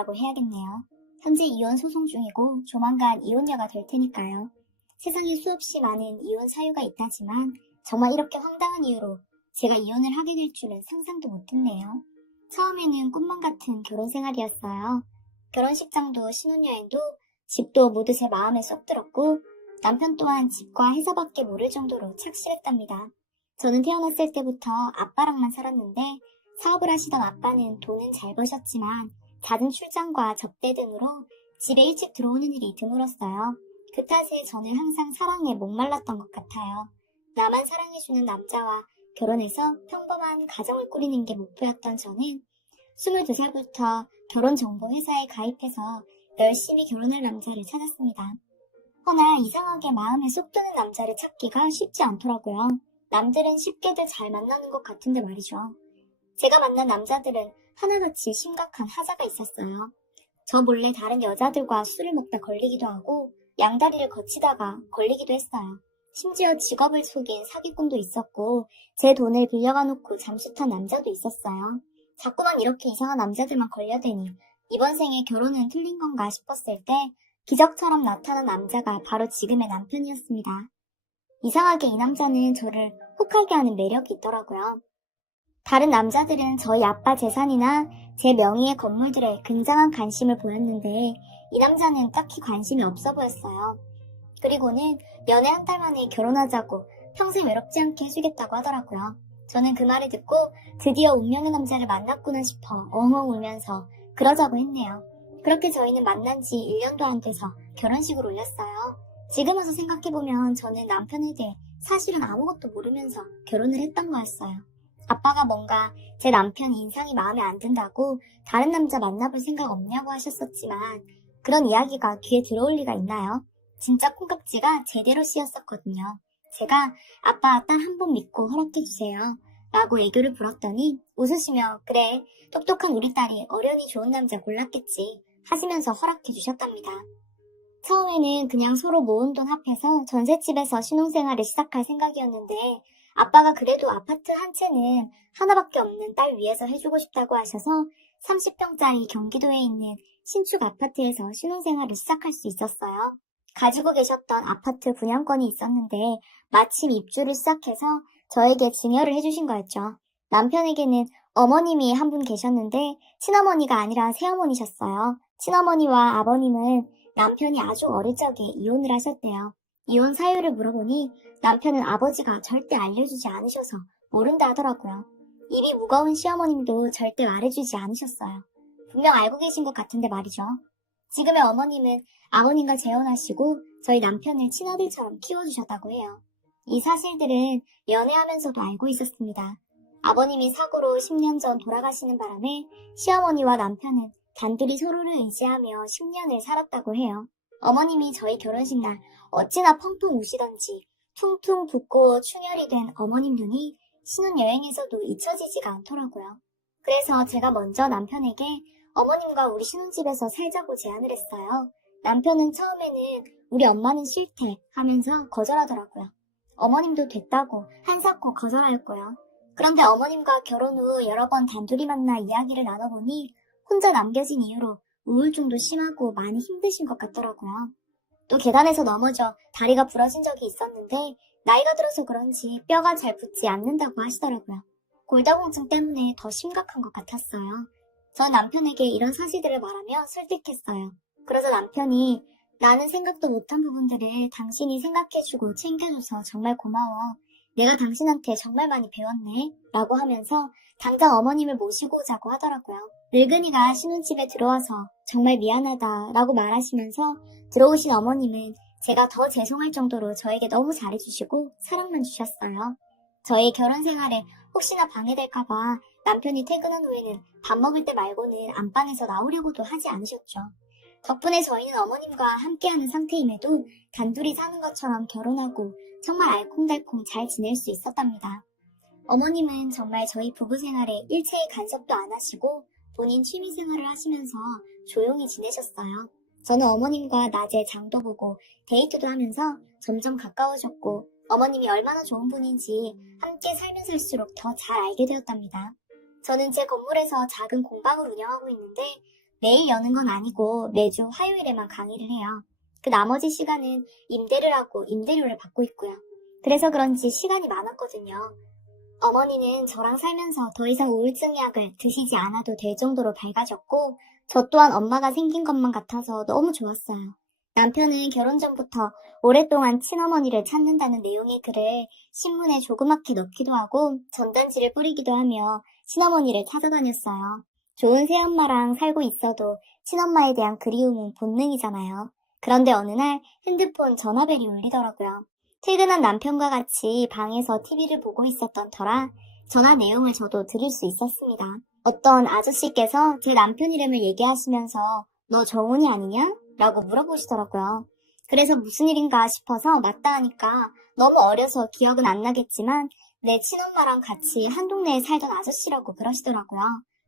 남자라고 해야겠네요. 현재 이혼 소송 중이고 조만간 이혼녀가 될 테니까요. 세상에 수없이 많은 이혼 사유가 있다지만 정말 이렇게 황당한 이유로 제가 이혼을 하게 될 줄은 상상도 못했네요. 처음에는 꿈만 같은 결혼 생활이었어요. 결혼식장도 신혼여행도 집도 모두 제 마음에 쏙 들었고 남편 또한 집과 회사밖에 모를 정도로 착실했답니다. 저는 태어났을 때부터 아빠랑만 살았는데 사업을 하시던 아빠는 돈은 잘 버셨지만 잦은 출장과 접대 등으로 집에 일찍 들어오는 일이 드물었어요. 그 탓에 저는 항상 사랑에 목말랐던 것 같아요. 나만 사랑해주는 남자와 결혼해서 평범한 가정을 꾸리는 게 목표였던 저는 22살부터 결혼정보회사에 가입해서 열심히 결혼할 남자를 찾았습니다. 허나 이상하게 마음에 쏙 드는 남자를 찾기가 쉽지 않더라고요. 남들은 쉽게들 잘 만나는 것 같은데 말이죠. 제가 만난 남자들은 하나같이 심각한 하자가 있었어요. 저 몰래 다른 여자들과 술을 먹다 걸리기도 하고 양다리를 거치다가 걸리기도 했어요. 심지어 직업을 속인 사기꾼도 있었고 제 돈을 빌려가 놓고 잠수 탄 남자도 있었어요. 자꾸만 이렇게 이상한 남자들만 걸려대니 이번 생에 결혼은 틀린 건가 싶었을 때 기적처럼 나타난 남자가 바로 지금의 남편이었습니다. 이상하게 이 남자는 저를 혹하게 하는 매력이 있더라고요. 다른 남자들은 저희 아빠 재산이나 제 명의의 건물들에 굉장한 관심을 보였는데 이 남자는 딱히 관심이 없어 보였어요. 그리고는 연애 한 달 만에 결혼하자고 평생 외롭지 않게 해주겠다고 하더라고요. 저는 그 말을 듣고 드디어 운명의 남자를 만났구나 싶어 엉엉 울면서 그러자고 했네요. 그렇게 저희는 만난 지 1년도 안 돼서 결혼식을 올렸어요. 지금 와서 생각해보면 저는 남편에 대해 사실은 아무것도 모르면서 결혼을 했던 거였어요. 아빠가 뭔가 제 남편 인상이 마음에 안 든다고 다른 남자 만나볼 생각 없냐고 하셨었지만 그런 이야기가 귀에 들어올 리가 있나요? 진짜 콩깍지가 제대로 씌었었거든요. 제가 아빠 딱 한 번 믿고 허락해주세요 라고 애교를 부렸더니 웃으시며 그래 똑똑한 우리 딸이 어련히 좋은 남자 골랐겠지 하시면서 허락해주셨답니다. 처음에는 그냥 서로 모은 돈 합해서 전셋집에서 신혼생활을 시작할 생각이었는데 아빠가 그래도 아파트 한 채는 하나밖에 없는 딸 위해서 해주고 싶다고 하셔서 30평짜리 경기도에 있는 신축 아파트에서 신혼생활을 시작할 수 있었어요. 가지고 계셨던 아파트 분양권이 있었는데 마침 입주를 시작해서 저에게 증여를 해주신 거였죠. 남편에게는 어머님이 한 분 계셨는데 친어머니가 아니라 새어머니셨어요. 친어머니와 아버님은 남편이 아주 어릴 적에 이혼을 하셨대요. 이혼 사유를 물어보니 남편은 아버지가 절대 알려주지 않으셔서 모른다 하더라고요. 입이 무거운 시어머님도 절대 말해주지 않으셨어요. 분명 알고 계신 것 같은데 말이죠. 지금의 어머님은 아버님과 재혼하시고 저희 남편을 친아들처럼 키워주셨다고 해요. 이 사실들은 연애하면서도 알고 있었습니다. 아버님이 사고로 10년 전 돌아가시는 바람에 시어머니와 남편은 단둘이 서로를 의지하며 10년을 살았다고 해요. 어머님이 저희 결혼식 날 어찌나 펑펑 우시던지 퉁퉁 붓고 충혈이 된 어머님 눈이 신혼여행에서도 잊혀지지가 않더라고요. 그래서 제가 먼저 남편에게 어머님과 우리 신혼집에서 살자고 제안을 했어요. 남편은 처음에는 우리 엄마는 싫대 하면서 거절하더라고요. 어머님도 됐다고 한사코 거절하였고요. 그런데 어머님과 결혼 후 여러 번 단둘이 만나 이야기를 나눠보니 혼자 남겨진 이유로 우울증도 심하고 많이 힘드신 것 같더라고요. 또 계단에서 넘어져 다리가 부러진 적이 있었는데 나이가 들어서 그런지 뼈가 잘 붙지 않는다고 하시더라고요. 골다공증 때문에 더 심각한 것 같았어요. 전 남편에게 이런 사실들을 말하며 설득했어요. 그래서 남편이 나는 생각도 못한 부분들을 당신이 생각해주고 챙겨줘서 정말 고마워. 내가 당신한테 정말 많이 배웠네 라고 하면서 당장 어머님을 모시고 오자고 하더라고요. 늙은이가 신혼집에 들어와서 정말 미안하다 라고 말하시면서 들어오신 어머님은 제가 더 죄송할 정도로 저에게 너무 잘해주시고 사랑만 주셨어요. 저의 결혼 생활에 혹시나 방해될까봐 남편이 퇴근한 후에는 밥 먹을 때 말고는 안방에서 나오려고도 하지 않으셨죠. 덕분에 저희는 어머님과 함께하는 상태임에도 단둘이 사는 것처럼 결혼하고 정말 알콩달콩 잘 지낼 수 있었답니다. 어머님은 정말 저희 부부 생활에 일체의 간섭도 안 하시고 본인 취미 생활을 하시면서 조용히 지내셨어요. 저는 어머님과 낮에 장도 보고 데이트도 하면서 점점 가까워졌고 어머님이 얼마나 좋은 분인지 함께 살면 살수록 더 잘 알게 되었답니다. 저는 제 건물에서 작은 공방을 운영하고 있는데 매일 여는 건 아니고 매주 화요일에만 강의를 해요. 그 나머지 시간은 임대를 하고 임대료를 받고 있고요. 그래서 그런지 시간이 많았거든요. 어머니는 저랑 살면서 더 이상 우울증 약을 드시지 않아도 될 정도로 밝아졌고, 저 또한 엄마가 생긴 것만 같아서 너무 좋았어요. 남편은 결혼 전부터 오랫동안 친어머니를 찾는다는 내용의 글을 신문에 조그맣게 넣기도 하고 전단지를 뿌리기도 하며 친어머니를 찾아다녔어요. 좋은 새엄마랑 살고 있어도 친엄마에 대한 그리움은 본능이잖아요. 그런데 어느 날 핸드폰 전화벨이 울리더라고요. 퇴근한 남편과 같이 방에서 TV를 보고 있었던 터라 전화 내용을 저도 들을 수 있었습니다. 어떤 아저씨께서 제 남편 이름을 얘기하시면서 너 정훈이 아니냐? 라고 물어보시더라고요. 그래서 무슨 일인가 싶어서 맞다 하니까 너무 어려서 기억은 안 나겠지만 내 친엄마랑 같이 한 동네에 살던 아저씨라고 그러시더라고요.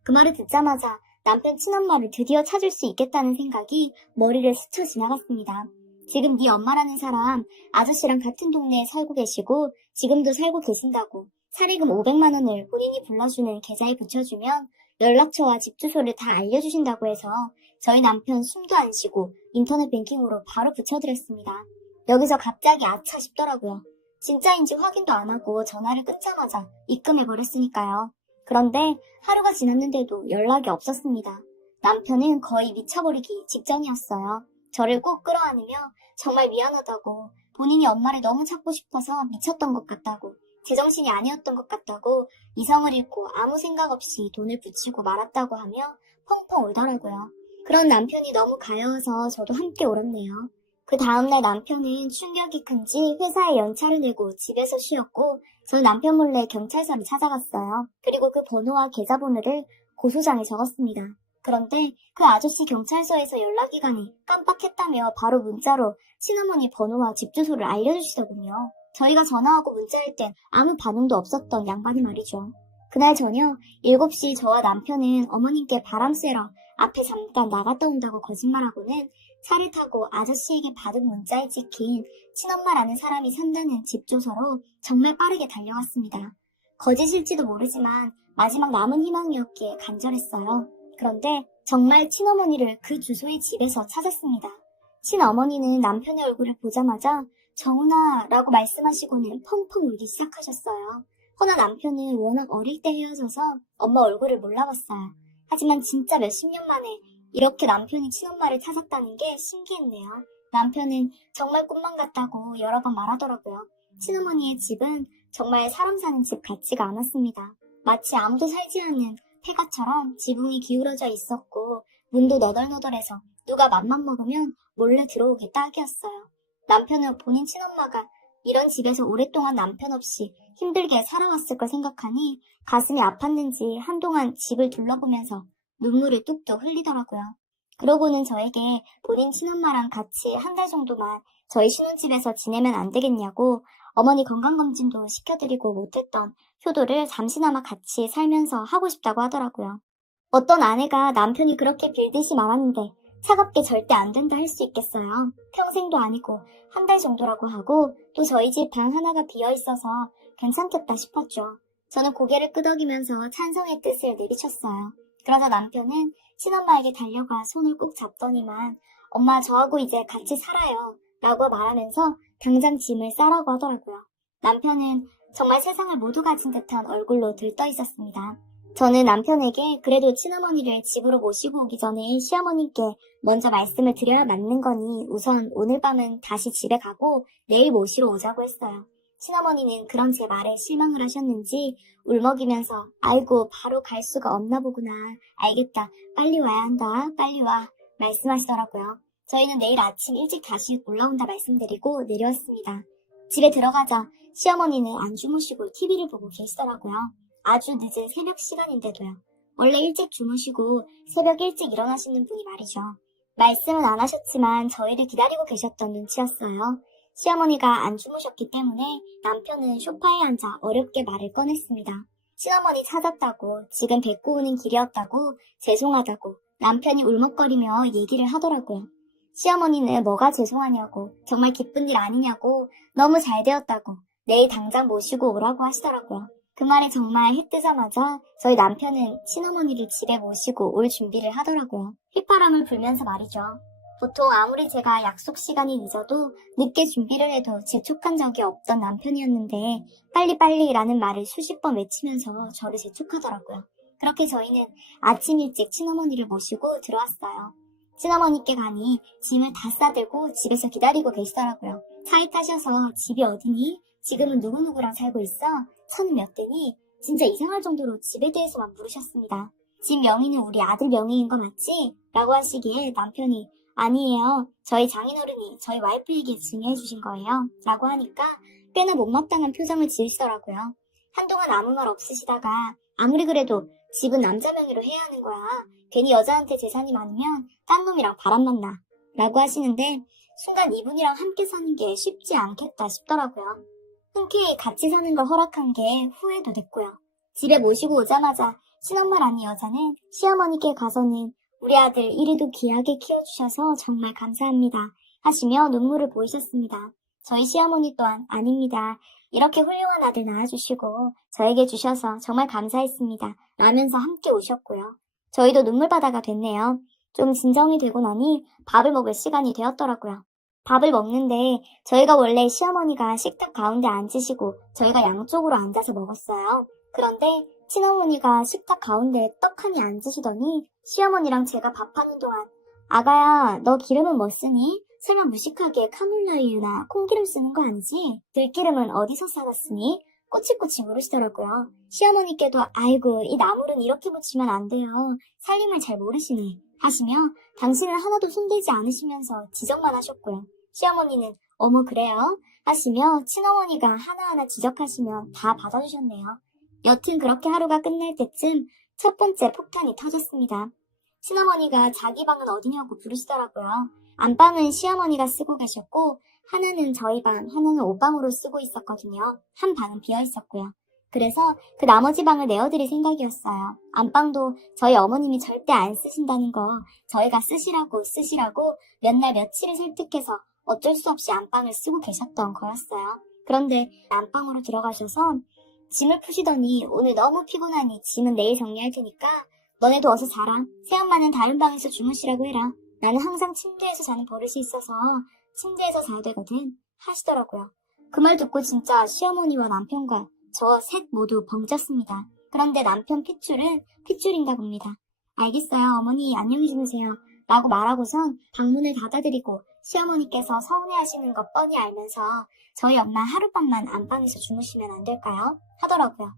그 말을 듣자마자 남편 친엄마를 드디어 찾을 수 있겠다는 생각이 머리를 스쳐 지나갔습니다. 지금 네 엄마라는 사람 아저씨랑 같은 동네에 살고 계시고 지금도 살고 계신다고 사례금 500만 원을 본인이 불러주는 계좌에 붙여주면 연락처와 집 주소를 다 알려주신다고 해서 저희 남편 숨도 안 쉬고 인터넷 뱅킹으로 바로 붙여드렸습니다. 여기서 갑자기 아차 싶더라고요. 진짜인지 확인도 안 하고 전화를 끊자마자 입금해버렸으니까요. 그런데 하루가 지났는데도 연락이 없었습니다. 남편은 거의 미쳐버리기 직전이었어요. 저를 꼭 끌어안으며 정말 미안하다고, 본인이 엄마를 너무 찾고 싶어서 미쳤던 것 같다고, 제정신이 아니었던 것 같다고, 이성을 잃고 아무 생각 없이 돈을 붙이고 말았다고 하며 펑펑 울더라고요. 그런 남편이 너무 가여워서 저도 함께 울었네요. 그 다음날 남편은 충격이 큰지 회사에 연차를 내고 집에서 쉬었고 저는 남편 몰래 경찰서를 찾아갔어요. 그리고 그 번호와 계좌번호를 고소장에 적었습니다. 그런데 그 아저씨 경찰서에서 연락이 가니 깜빡했다며 바로 문자로 친어머니 번호와 집 주소를 알려주시더군요. 저희가 전화하고 문자할 땐 아무 반응도 없었던 양반이 말이죠. 그날 저녁 7시 저와 남편은 어머님께 바람 쐬러 앞에 잠깐 나갔다 온다고 거짓말하고는 차를 타고 아저씨에게 받은 문자에 찍힌 친엄마라는 사람이 산다는 집 주소로 정말 빠르게 달려갔습니다. 거짓일지도 모르지만 마지막 남은 희망이었기에 간절했어요. 그런데 정말 친어머니를 그 주소의 집에서 찾았습니다. 친어머니는 남편의 얼굴을 보자마자 정훈아 라고 말씀하시고는 펑펑 울기 시작하셨어요. 허나 남편은 워낙 어릴 때 헤어져서 엄마 얼굴을 몰라봤어요. 하지만 진짜 몇십 년 만에 이렇게 남편이 친엄마를 찾았다는 게 신기했네요. 남편은 정말 꿈만 같다고 여러 번 말하더라고요. 친어머니의 집은 정말 사람 사는 집 같지가 않았습니다. 마치 아무도 살지 않는 폐가처럼 지붕이 기울어져 있었고 문도 너덜너덜해서 누가 맘만 먹으면 몰래 들어오기 딱이었어요. 남편은 본인 친엄마가 이런 집에서 오랫동안 남편 없이 힘들게 살아왔을 걸 생각하니 가슴이 아팠는지 한동안 집을 둘러보면서 눈물을 뚝뚝 흘리더라고요. 그러고는 저에게 본인 친엄마랑 같이 한 달 정도만 저희 신혼집에서 지내면 안 되겠냐고 어머니 건강검진도 시켜드리고 못했던 효도를 잠시나마 같이 살면서 하고 싶다고 하더라고요. 어떤 아내가 남편이 그렇게 빌듯이 말하는데 차갑게 절대 안 된다 할 수 있겠어요. 평생도 아니고 한 달 정도라고 하고 또 저희 집 방 하나가 비어있어서 괜찮겠다 싶었죠. 저는 고개를 끄덕이면서 찬성의 뜻을 내비쳤어요. 그러자 남편은 친엄마에게 달려가 손을 꼭 잡더니만 엄마 저하고 이제 같이 살아요 라고 말하면서 당장 짐을 싸라고 하더라고요. 남편은 정말 세상을 모두 가진 듯한 얼굴로 들떠 있었습니다. 저는 남편에게 그래도 친어머니를 집으로 모시고 오기 전에 시어머님께 먼저 말씀을 드려야 맞는 거니 우선 오늘 밤은 다시 집에 가고 내일 모시러 오자고 했어요. 친어머니는 그런 제 말에 실망을 하셨는지 울먹이면서 아이고 바로 갈 수가 없나 보구나. 알겠다. 빨리 와야 한다. 빨리 와. 말씀하시더라고요. 저희는 내일 아침 일찍 다시 올라온다 말씀드리고 내려왔습니다. 집에 들어가자 시어머니는 안 주무시고 TV를 보고 계시더라고요. 아주 늦은 새벽 시간인데도요. 원래 일찍 주무시고 새벽 일찍 일어나시는 분이 말이죠. 말씀은 안 하셨지만 저희를 기다리고 계셨던 눈치였어요. 시어머니가 안 주무셨기 때문에 남편은 소파에 앉아 어렵게 말을 꺼냈습니다. 친어머니 찾았다고, 지금 뵙고 오는 길이었다고, 죄송하다고 남편이 울먹거리며 얘기를 하더라고요. 시어머니는 뭐가 죄송하냐고, 정말 기쁜 일 아니냐고, 너무 잘 되었다고, 내일 당장 모시고 오라고 하시더라고요. 그 말에 정말 해 뜨자마자 저희 남편은 친어머니를 집에 모시고 올 준비를 하더라고요. 휘파람을 불면서 말이죠. 보통 아무리 제가 약속 시간이 늦어도 늦게 준비를 해도 재촉한 적이 없던 남편이었는데 빨리빨리라는 말을 수십 번 외치면서 저를 재촉하더라고요. 그렇게 저희는 아침 일찍 친어머니를 모시고 들어왔어요. 친어머니께 가니 짐을 다 싸들고 집에서 기다리고 계시더라고요. 차에 타셔서 집이 어디니? 지금은 누구누구랑 살고 있어? 차는 몇 대니? 진짜 이상할 정도로 집에 대해서만 물으셨습니다. 집 명의는 우리 아들 명의인 거 맞지? 라고 하시기에 남편이 아니에요. 저희 장인어른이 저희 와이프에게 증여해 주신 거예요. 라고 하니까 꽤나 못마땅한 표정을 지으시더라고요. 한동안 아무 말 없으시다가 아무리 그래도 집은 남자 명의로 해야 하는 거야. 괜히 여자한테 재산이 많으면 딴 놈이랑 바람난다. 라고 하시는데 순간 이분이랑 함께 사는 게 쉽지 않겠다 싶더라고요. 흔쾌히 같이 사는 걸 허락한 게 후회도 됐고요. 집에 모시고 오자마자 친엄마라는 여자는 시어머니께 가서는 우리 아들 이리도 귀하게 키워주셔서 정말 감사합니다 하시며 눈물을 보이셨습니다. 저희 시어머니 또한 아닙니다. 이렇게 훌륭한 아들 낳아주시고 저에게 주셔서 정말 감사했습니다 라면서 함께 우셨고요. 저희도 눈물바다가 됐네요. 좀 진정이 되고 나니 밥을 먹을 시간이 되었더라고요. 밥을 먹는데 저희가 원래 시어머니가 식탁 가운데 앉으시고 저희가 양쪽으로 앉아서 먹었어요. 그런데 친어머니가 식탁 가운데에 떡하니 앉으시더니 시어머니랑 제가 밥하는 동안 아가야 너 기름은 뭐 쓰니? 설마 무식하게 카놀라유나 콩기름 쓰는 거 아니지? 들기름은 어디서 사다 쓰니? 꼬치꼬치 물으시더라고요. 시어머니께도 아이고 이 나물은 이렇게 무치면 안 돼요. 살림을 잘 모르시네 하시며 당신은 하나도 손대지 않으시면서 지적만 하셨고요. 시어머니는 어머 그래요? 하시며 친어머니가 하나하나 지적하시면 다 받아주셨네요. 여튼 그렇게 하루가 끝날 때쯤 첫 번째 폭탄이 터졌습니다. 친어머니가 자기 방은 어디냐고 부르시더라고요. 안방은 시어머니가 쓰고 계셨고 하나는 저희 방, 하나는 옷방으로 쓰고 있었거든요. 한 방은 비어 있었고요. 그래서 그 나머지 방을 내어드릴 생각이었어요. 안방도 저희 어머님이 절대 안 쓰신다는 거 저희가 쓰시라고 몇 날 며칠을 설득해서 어쩔 수 없이 안방을 쓰고 계셨던 거였어요. 그런데 안방으로 들어가셔서 짐을 푸시더니 오늘 너무 피곤하니 짐은 내일 정리할 테니까 너네도 어서 자라. 새엄마는 다른 방에서 주무시라고 해라. 나는 항상 침대에서 자는 버릇이 있어서 침대에서 자야 되거든 하시더라고요. 그 말 듣고 진짜 시어머니와 남편과 저 셋 모두 벙쪘습니다. 그런데 남편 핏줄은 핏줄인가 봅니다. 알겠어요 어머니 안녕히 주무세요 라고 말하고선 방문을 닫아드리고 시어머니께서 서운해하시는 것 뻔히 알면서 저희 엄마 하룻밤만 안방에서 주무시면 안 될까요? 하더라고요.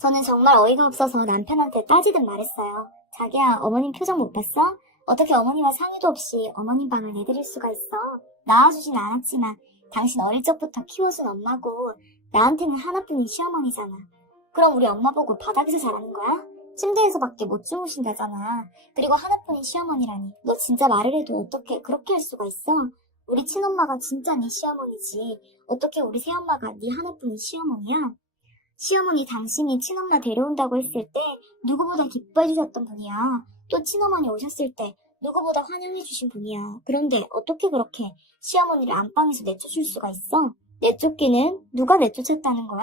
저는 정말 어이가 없어서 남편한테 따지듯 말했어요. 자기야 어머님 표정 못 봤어? 어떻게 어머니와 상의도 없이 어머님 방을 내드릴 수가 있어? 낳아주진 않았지만 당신 어릴 적부터 키워준 엄마고 나한테는 하나뿐인 시어머니잖아. 그럼 우리 엄마 보고 바닥에서 자라는 거야? 침대에서밖에 못 주무신다잖아. 그리고 하나뿐인 시어머니라니. 너 진짜 말을 해도 어떻게 그렇게 할 수가 있어? 우리 친엄마가 진짜 네 시어머니지. 어떻게 우리 새엄마가 네 하나뿐인 시어머니야? 시어머니 당신이 친엄마 데려온다고 했을 때 누구보다 기뻐해주셨던 분이야. 또 친어머니 오셨을 때 누구보다 환영해주신 분이야. 그런데 어떻게 그렇게 시어머니를 안방에서 내쫓을 수가 있어? 내쫓기는 누가 내쫓았다는 거야?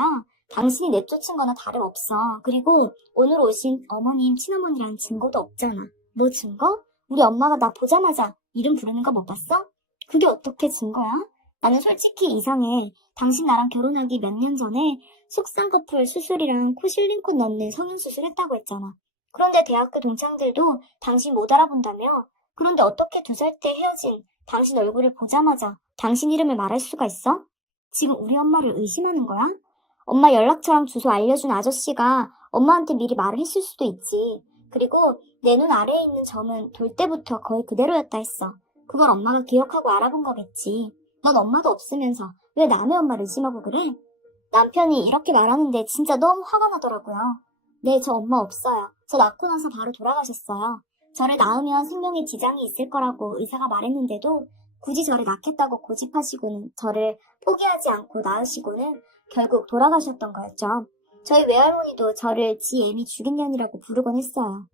당신이 내쫓은 거나 다름없어. 그리고 오늘 오신 어머님, 친어머니란 증거도 없잖아. 뭐 증거? 우리 엄마가 나 보자마자 이름 부르는 거 못 봤어? 그게 어떻게 증거야? 나는 솔직히 이상해. 당신 나랑 결혼하기 몇 년 전에 속쌍꺼풀 수술이랑 코 실링콘 넣는 성형수술 했다고 했잖아. 그런데 대학교 동창들도 당신 못 알아본다며? 그런데 어떻게 2살 때 헤어진 당신 얼굴을 보자마자 당신 이름을 말할 수가 있어? 지금 우리 엄마를 의심하는 거야? 엄마 연락처랑 주소 알려준 아저씨가 엄마한테 미리 말을 했을 수도 있지. 그리고 내 눈 아래에 있는 점은 돌 때부터 거의 그대로였다 했어. 그걸 엄마가 기억하고 알아본 거겠지. 넌 엄마도 없으면서 왜 남의 엄마를 의심하고 그래? 남편이 이렇게 말하는데 진짜 너무 화가 나더라고요. 네, 저 엄마 없어요. 저 낳고 나서 바로 돌아가셨어요. 저를 낳으면 생명에 지장이 있을 거라고 의사가 말했는데도 굳이 저를 낳겠다고 고집하시고는 저를 포기하지 않고 낳으시고는 결국 돌아가셨던 거였죠. 저희 외할머니도 저를 지 애미 죽인 년이라고 부르곤 했어요.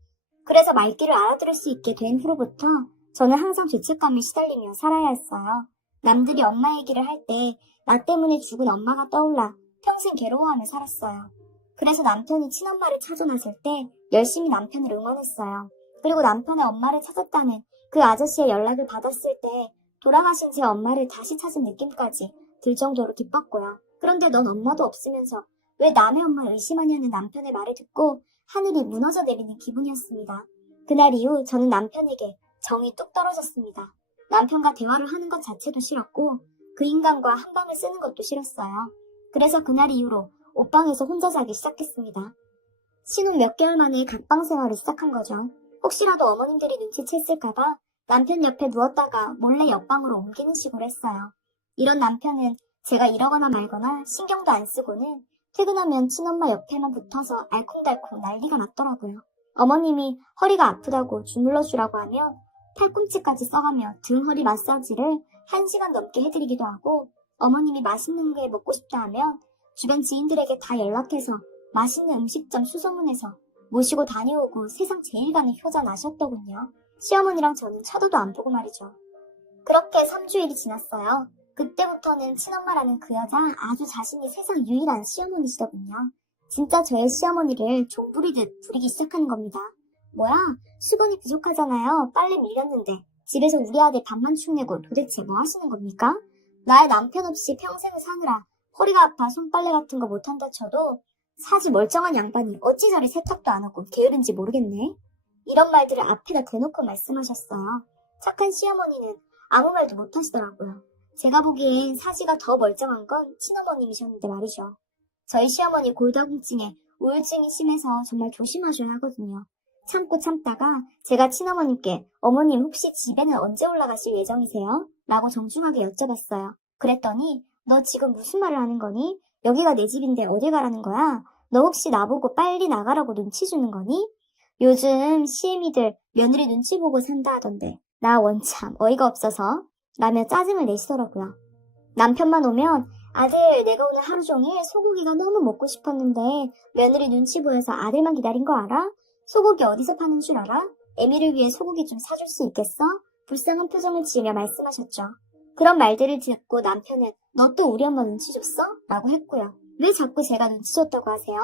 그래서 말귀를 알아들을 수 있게 된 후로부터 저는 항상 죄책감에 시달리며 살아야 했어요. 남들이 엄마 얘기를 할 때 나 때문에 죽은 엄마가 떠올라 평생 괴로워하며 살았어요. 그래서 남편이 친엄마를 찾아 나설 때 열심히 남편을 응원했어요. 그리고 남편의 엄마를 찾았다는 그 아저씨의 연락을 받았을 때 돌아가신 제 엄마를 다시 찾은 느낌까지 들 정도로 기뻤고요. 그런데 넌 엄마도 없으면서 왜 남의 엄마를 의심하냐는 남편의 말을 듣고 하늘이 무너져 내리는 기분이었습니다. 그날 이후 저는 남편에게 정이 뚝 떨어졌습니다. 남편과 대화를 하는 것 자체도 싫었고 그 인간과 한 방을 쓰는 것도 싫었어요. 그래서 그날 이후로 옷방에서 혼자 자기 시작했습니다. 신혼 몇 개월 만에 각방 생활을 시작한 거죠. 혹시라도 어머님들이 눈치챘을까봐 남편 옆에 누웠다가 몰래 옆방으로 옮기는 식으로 했어요. 이런 남편은 제가 이러거나 말거나 신경도 안 쓰고는 퇴근하면 친엄마 옆에만 붙어서 알콩달콩 난리가 났더라고요. 어머님이 허리가 아프다고 주물러주라고 하면 팔꿈치까지 써가며 등 허리 마사지를 1시간 넘게 해드리기도 하고 어머님이 맛있는 게 먹고 싶다 하면 주변 지인들에게 다 연락해서 맛있는 음식점 수소문해서 모시고 다녀오고 세상 제일 가는 효자 나셨더군요. 시어머니랑 저는 쳐다도 안 보고 말이죠. 그렇게 3주일이 지났어요. 그때부터는 친엄마라는 그 여자 아주 자신이 세상 유일한 시어머니시더군요. 진짜 저의 시어머니를 종 부리듯 부리기 시작하는 겁니다. 뭐야? 수건이 부족하잖아요. 빨래 밀렸는데 집에서 우리 아들 밥만 축내고 도대체 뭐 하시는 겁니까? 나의 남편 없이 평생을 사느라 허리가 아파 손빨래 같은 거 못한다 쳐도 사지 멀쩡한 양반이 어찌 저리 세탁도 안 하고 게으른지 모르겠네. 이런 말들을 앞에다 대놓고 말씀하셨어요. 착한 시어머니는 아무 말도 못하시더라고요. 제가 보기엔 사지가 더 멀쩡한 건 친어머님이셨는데 말이죠. 저희 시어머니 골다공증에 우울증이 심해서 정말 조심하셔야 하거든요. 참고 참다가 제가 친어머님께 어머님 혹시 집에는 언제 올라가실 예정이세요? 라고 정중하게 여쭤봤어요. 그랬더니 너 지금 무슨 말을 하는 거니? 여기가 내 집인데 어딜 가라는 거야? 너 혹시 나보고 빨리 나가라고 눈치 주는 거니? 요즘 시애미들 며느리 눈치 보고 산다 하던데 나 원참 어이가 없어서 라며 짜증을 내시더라고요. 남편만 오면 아들 내가 오늘 하루 종일 소고기가 너무 먹고 싶었는데 며느리 눈치 보여서 아들만 기다린 거 알아? 소고기 어디서 파는 줄 알아? 애미를 위해 소고기 좀 사줄 수 있겠어? 불쌍한 표정을 지으며 말씀하셨죠. 그런 말들을 듣고 남편은 너 또 우리 엄마 눈치 줬어? 라고 했고요. 왜 자꾸 제가 눈치 줬다고 하세요?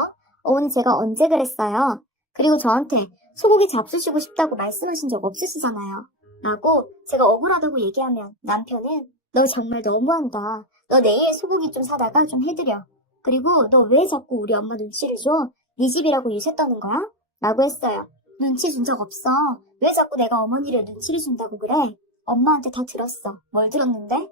어머니 제가 언제 그랬어요? 그리고 저한테 소고기 잡수시고 싶다고 말씀하신 적 없으시잖아요. 라고 제가 억울하다고 얘기하면 남편은 너 정말 너무한다. 너 내일 소고기 좀 사다가 좀 해드려. 그리고 너 왜 자꾸 우리 엄마 눈치를 줘? 네 집이라고 유세 떠는 거야? 라고 했어요. 눈치 준 적 없어. 왜 자꾸 내가 어머니를 눈치를 준다고 그래? 엄마한테 다 들었어. 뭘 들었는데?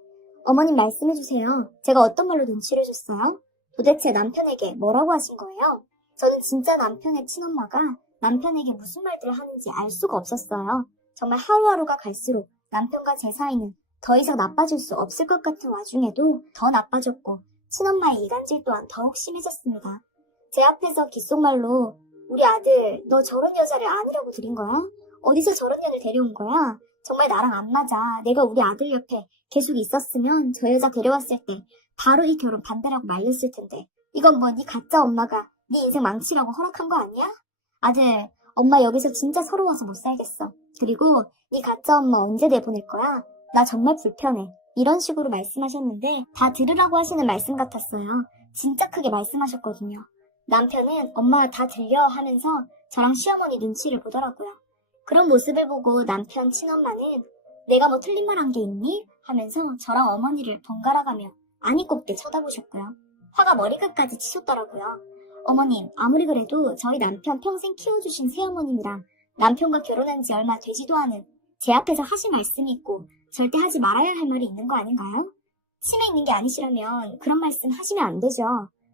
어머님 말씀해주세요. 제가 어떤 말로 눈치를 줬어요? 도대체 남편에게 뭐라고 하신 거예요? 저는 진짜 남편의 친엄마가 남편에게 무슨 말들을 하는지 알 수가 없었어요. 정말 하루하루가 갈수록 남편과 제 사이는 더 이상 나빠질 수 없을 것 같은 와중에도 더 나빠졌고 친엄마의 이간질 또한 더욱 심해졌습니다. 제 앞에서 귓속말로 우리 아들 너 저런 여자를 아니라고 들인 거야? 어디서 저런 년을 데려온 거야? 정말 나랑 안 맞아. 내가 우리 아들 옆에 계속 있었으면 저 여자 데려왔을 때 바로 이 결혼 반대라고 말렸을 텐데 이건 뭐 네 가짜 엄마가 네 인생 망치라고 허락한 거 아니야? 아들 엄마 여기서 진짜 서러워서 못 살겠어. 그리고 네 가짜 엄마 언제 내보낼 거야? 나 정말 불편해. 이런 식으로 말씀하셨는데 다 들으라고 하시는 말씀 같았어요. 진짜 크게 말씀하셨거든요. 남편은 엄마 다 들려 하면서 저랑 시어머니 눈치를 보더라고요. 그런 모습을 보고 남편 친엄마는 내가 뭐 틀린 말 한 게 있니? 하면서 저랑 어머니를 번갈아가며 아니 곱게 쳐다보셨고요. 화가 머리끝까지 치솟더라고요. 어머님 아무리 그래도 저희 남편 평생 키워주신 새어머님이랑 남편과 결혼한 지 얼마 되지도 않은 제 앞에서 하신 말씀이 있고 절대 하지 말아야 할 말이 있는 거 아닌가요? 치매 있는 게 아니시라면 그런 말씀 하시면 안 되죠.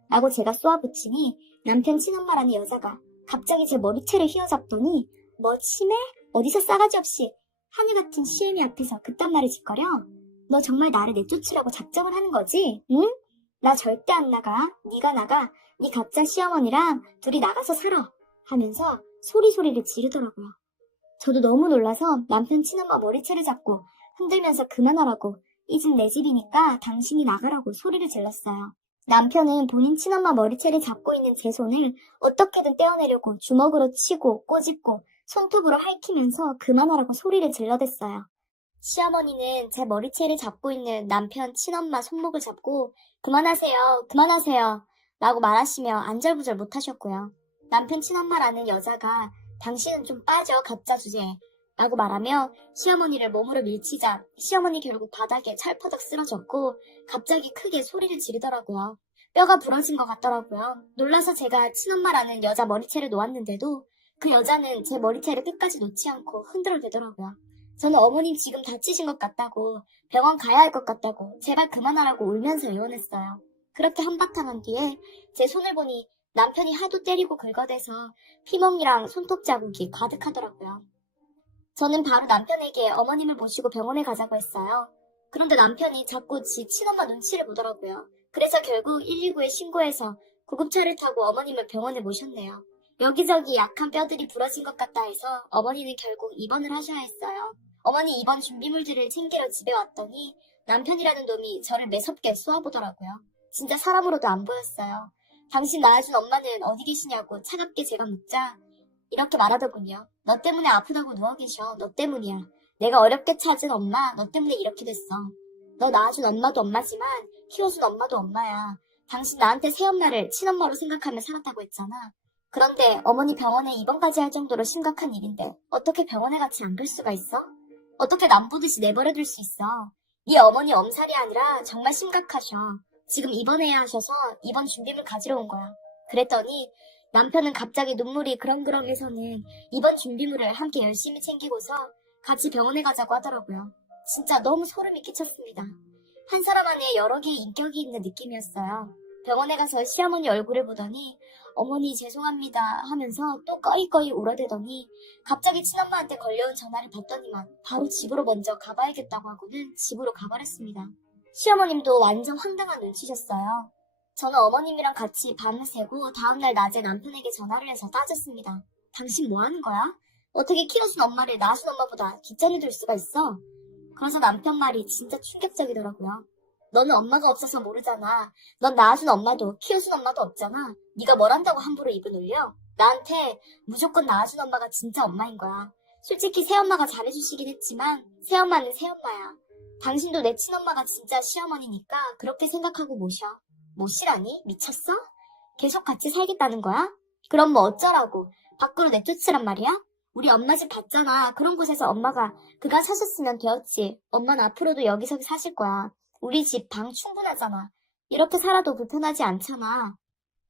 라고 제가 쏘아붙이니 남편 친엄마라는 여자가 갑자기 제 머리채를 휘어잡더니 뭐 치매? 어디서 싸가지 없이 하늘 같은 시애미 앞에서 그딴 말을 짓거려? 너 정말 나를 내쫓으라고 작정을 하는 거지? 응? 나 절대 안 나가. 네가 나가. 네 가짜 시어머니랑 둘이 나가서 살아. 하면서 소리소리를 지르더라고요. 저도 너무 놀라서 남편 친엄마 머리채를 잡고 흔들면서 그만하라고 이 집 내 집이니까 당신이 나가라고 소리를 질렀어요. 남편은 본인 친엄마 머리채를 잡고 있는 제 손을 어떻게든 떼어내려고 주먹으로 치고 꼬집고 손톱으로 핥히면서 그만하라고 소리를 질러댔어요. 시어머니는 제 머리채를 잡고 있는 남편 친엄마 손목을 잡고 그만하세요, 그만하세요 라고 말하시며 안절부절 못하셨고요. 남편 친엄마라는 여자가 당신은 좀 빠져, 가짜 주제에. 라고 말하며 시어머니를 몸으로 밀치자 시어머니 결국 바닥에 찰퍼덕 쓰러졌고 갑자기 크게 소리를 지르더라고요. 뼈가 부러진 것 같더라고요. 놀라서 제가 친엄마라는 여자 머리채를 놓았는데도 그 여자는 제 머리채를 끝까지 놓지 않고 흔들어대더라고요. 저는 어머님 지금 다치신 것 같다고, 병원 가야 할 것 같다고, 제발 그만하라고 울면서 애원했어요. 그렇게 한바탕 한 뒤에 제 손을 보니 남편이 하도 때리고 긁어대서 피멍이랑 손톱 자국이 가득하더라고요. 저는 바로 남편에게 어머님을 모시고 병원에 가자고 했어요. 그런데 남편이 자꾸 지 친엄마 눈치를 보더라고요. 그래서 결국 119에 신고해서 구급차를 타고 어머님을 병원에 모셨네요. 여기저기 약한 뼈들이 부러진 것 같다 해서 어머니는 결국 입원을 하셔야 했어요. 어머니 입원 준비물들을 챙기러 집에 왔더니 남편이라는 놈이 저를 매섭게 쏘아보더라고요. 진짜 사람으로도 안 보였어요. 당신 낳아준 엄마는 어디 계시냐고 차갑게 제가 묻자 이렇게 말하더군요. 너 때문에 아프다고 누워 계셔. 너 때문이야. 내가 어렵게 찾은 엄마, 너 때문에 이렇게 됐어. 너 낳아준 엄마도 엄마지만 키워준 엄마도 엄마야. 당신 나한테 새엄마를 친엄마로 생각하며 살았다고 했잖아. 그런데 어머니 병원에 입원까지 할 정도로 심각한 일인데 어떻게 병원에 같이 안 갈 수가 있어? 어떻게 남보듯이 내버려둘 수 있어? 네 어머니 엄살이 아니라 정말 심각하셔. 지금 입원해야 하셔서 입원 준비물 가지러 온 거야. 그랬더니 남편은 갑자기 눈물이 그렁그렁해서는 입원 준비물을 함께 열심히 챙기고서 같이 병원에 가자고 하더라고요. 진짜 너무 소름이 끼쳤습니다. 한 사람 안에 여러 개의 인격이 있는 느낌이었어요. 병원에 가서 시어머니 얼굴을 보더니 어머니 죄송합니다 하면서 또 꺼이꺼이 울어대더니 갑자기 친엄마한테 걸려온 전화를 받더니만 바로 집으로 먼저 가봐야겠다고 하고는 집으로 가버렸습니다. 시어머님도 완전 황당한 눈치셨어요. 저는 어머님이랑 같이 밤을 새고 다음날 낮에 남편에게 전화를 해서 따졌습니다. 당신 뭐 하는 거야? 어떻게 키워준 엄마를 낳아준 엄마보다 뒷전이 될 수가 있어? 그래서 남편 말이 진짜 충격적이더라고요. 너는 엄마가 없어서 모르잖아. 넌 낳아준 엄마도 키워준 엄마도 없잖아. 네가 뭘 한다고 함부로 입을 놀려? 나한테 무조건 낳아준 엄마가 진짜 엄마인 거야. 솔직히 새엄마가 잘해주시긴 했지만 새엄마는 새엄마야. 당신도 내 친엄마가 진짜 시어머니니까 그렇게 생각하고 모셔. 모시라니? 미쳤어? 계속 같이 살겠다는 거야? 그럼 뭐 어쩌라고? 밖으로 내쫓으란 말이야? 우리 엄마 집 봤잖아. 그런 곳에서 엄마가 그간 사셨으면 되었지. 엄마는 앞으로도 여기서 사실 거야. 우리 집 방 충분하잖아. 이렇게 살아도 불편하지 않잖아.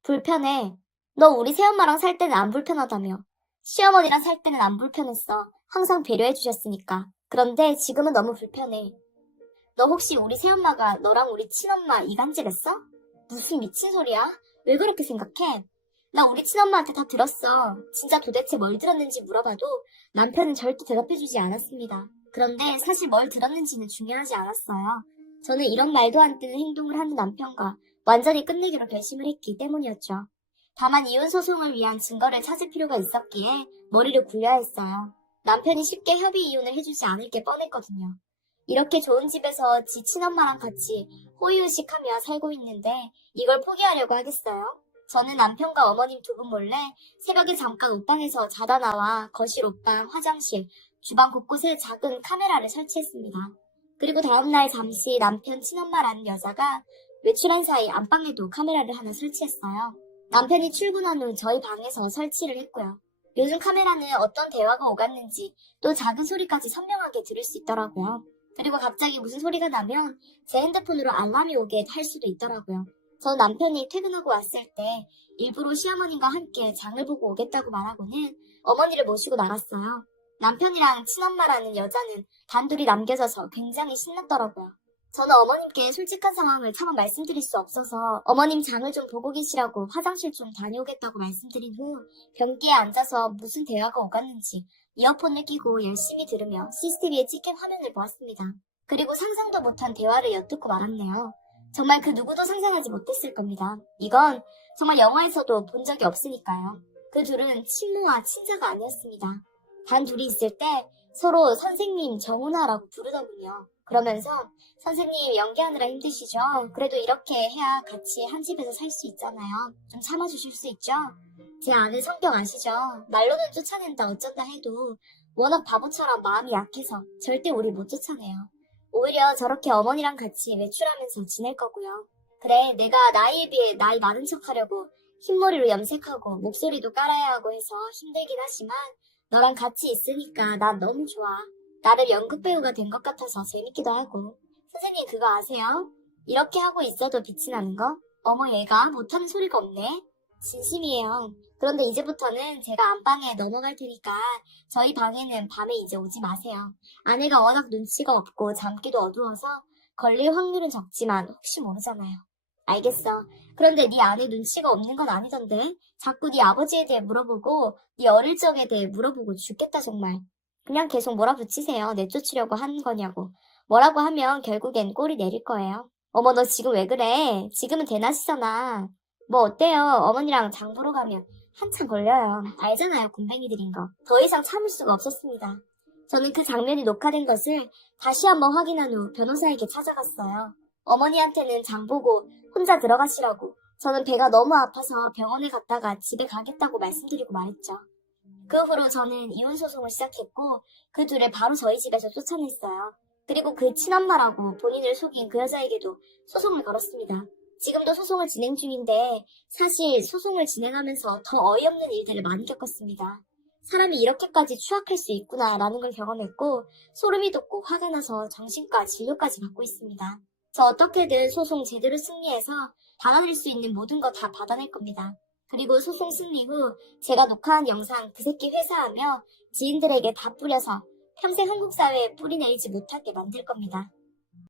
불편해. 너 우리 새엄마랑 살 때는 안 불편하다며. 시어머니랑 살 때는 안 불편했어. 항상 배려해 주셨으니까. 그런데 지금은 너무 불편해. 너 혹시 우리 새엄마가 너랑 우리 친엄마 이간질했어? 무슨 미친 소리야? 왜 그렇게 생각해? 나 우리 친엄마한테 다 들었어. 진짜 도대체 뭘 들었는지 물어봐도 남편은 절대 대답해주지 않았습니다. 그런데 사실 뭘 들었는지는 중요하지 않았어요. 저는 이런 말도 안 되는 행동을 하는 남편과 완전히 끝내기로 결심을 했기 때문이었죠. 다만 이혼 소송을 위한 증거를 찾을 필요가 있었기에 머리를 굴려야 했어요. 남편이 쉽게 협의 이혼을 해주지 않을 게 뻔했거든요. 이렇게 좋은 집에서 지 친엄마랑 같이 호의호식하며 살고 있는데 이걸 포기하려고 하겠어요? 저는 남편과 어머님 두 분 몰래 새벽에 잠깐 옷방에서 자다 나와 거실, 옷방, 화장실, 주방 곳곳에 작은 카메라를 설치했습니다. 그리고 다음날 잠시 남편 친엄마라는 여자가 외출한 사이 안방에도 카메라를 하나 설치했어요. 남편이 출근한 후 저희 방에서 설치를 했고요. 요즘 카메라는 어떤 대화가 오갔는지 또 작은 소리까지 선명하게 들을 수 있더라고요. 그리고 갑자기 무슨 소리가 나면 제 핸드폰으로 알람이 오게 할 수도 있더라고요. 저 남편이 퇴근하고 왔을 때 일부러 시어머님과 함께 장을 보고 오겠다고 말하고는 어머니를 모시고 나갔어요. 남편이랑 친엄마라는 여자는 단둘이 남겨져서 굉장히 신났더라고요. 저는 어머님께 솔직한 상황을 차마 말씀드릴 수 없어서 어머님 장을 좀 보고 계시라고 화장실 좀 다녀오겠다고 말씀드린 후 변기에 앉아서 무슨 대화가 오갔는지 이어폰을 끼고 열심히 들으며 CCTV에 찍힌 화면을 보았습니다. 그리고 상상도 못한 대화를 엿듣고 말았네요. 정말 그 누구도 상상하지 못했을 겁니다. 이건 정말 영화에서도 본 적이 없으니까요. 그 둘은 친모와 친자가 아니었습니다. 단 둘이 있을 때 서로 선생님 정훈아라고 부르더군요. 그러면서 선생님 연기하느라 힘드시죠? 그래도 이렇게 해야 같이 한 집에서 살 수 있잖아요. 좀 참아주실 수 있죠? 제 아내 성격 아시죠? 말로는 쫓아낸다 어쩐다 해도 워낙 바보처럼 마음이 약해서 절대 우리 못 쫓아내요. 오히려 저렇게 어머니랑 같이 외출하면서 지낼 거고요. 그래, 내가 나이에 비해 나이 많은 척 하려고 흰머리로 염색하고 목소리도 깔아야 하고 해서 힘들긴 하지만 너랑 같이 있으니까 난 너무 좋아. 나를 연극배우가 된 것 같아서 재밌기도 하고. 선생님 그거 아세요? 이렇게 하고 있어도 빛이 나는 거? 어머 얘가 못하는 소리가 없네. 진심이에요. 그런데 이제부터는 제가 안방에 넘어갈 테니까 저희 방에는 밤에 이제 오지 마세요. 아내가 워낙 눈치가 없고 잠기도 어두워서 걸릴 확률은 적지만 혹시 모르잖아요. 알겠어. 그런데 네 아내 눈치가 없는 건 아니던데? 자꾸 네 아버지에 대해 물어보고 네 어릴 적에 대해 물어보고 죽겠다 정말. 그냥 계속 몰아붙이세요. 내쫓으려고 하는 거냐고. 뭐라고 하면 결국엔 꼬리 내릴 거예요. 어머 너 지금 왜 그래? 지금은 대낮이잖아. 뭐 어때요? 어머니랑 장 보러 가면 한참 걸려요. 알잖아요, 곰뱅이들인 거. 더 이상 참을 수가 없었습니다. 저는 그 장면이 녹화된 것을 다시 한번 확인한 후 변호사에게 찾아갔어요. 어머니한테는 장 보고 혼자 들어가시라고. 저는 배가 너무 아파서 병원에 갔다가 집에 가겠다고 말씀드리고 말했죠. 그 후로 저는 이혼 소송을 시작했고 그 둘을 바로 저희 집에서 쫓아냈어요. 그리고 그 친엄마라고 본인을 속인 그 여자에게도 소송을 걸었습니다. 지금도 소송을 진행 중인데 사실 소송을 진행하면서 더 어이없는 일들을 많이 겪었습니다. 사람이 이렇게까지 추악할 수 있구나라는 걸 경험했고 소름이 돋고 화가 나서 정신과 진료까지 받고 있습니다. 저 어떻게든 소송 제대로 승리해서 받아들일 수 있는 모든 거 다 받아낼 겁니다. 그리고 소송 승리 후 제가 녹화한 영상 그 새끼 회사하며 지인들에게 다 뿌려서 평생 한국 사회에 뿌리 내리지 못하게 만들 겁니다.